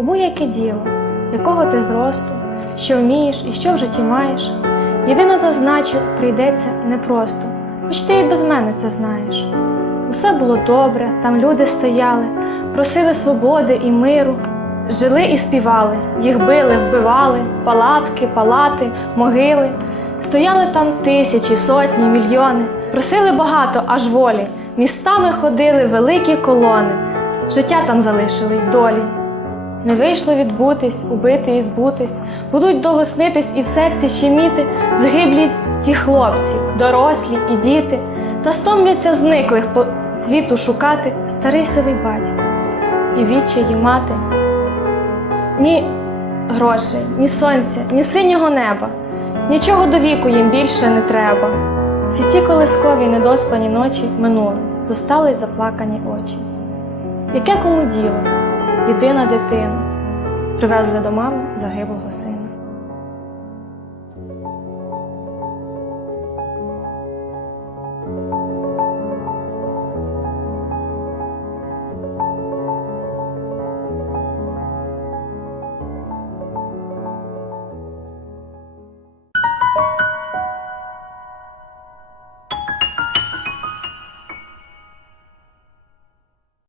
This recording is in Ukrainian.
Кому яке діло, якого ти зросту, що вмієш і що в житті маєш? Єдине зазначу, прийдеться непросто, хоч ти і без мене це знаєш. Усе було добре, там люди стояли, просили свободи і миру. Жили і співали, їх били, вбивали, палатки, палати, могили. Стояли там тисячі, сотні, мільйони, просили багато аж волі, містами ходили великі колони, життя там залишили й долі. Не вийшло відбутись, убити і збутись, будуть довго снитись і в серці щеміти згиблі ті хлопці, дорослі і діти, та стомляться зниклих по світу шукати старий сивий батько і відчаї мати. Ні грошей, ні сонця, ні синього неба, нічого до віку їм більше не треба. Всі ті колискові недоспані ночі минули, зостали заплакані очі. Яке кому діло? Єдина дитина. Привезли до мами загиблого сина.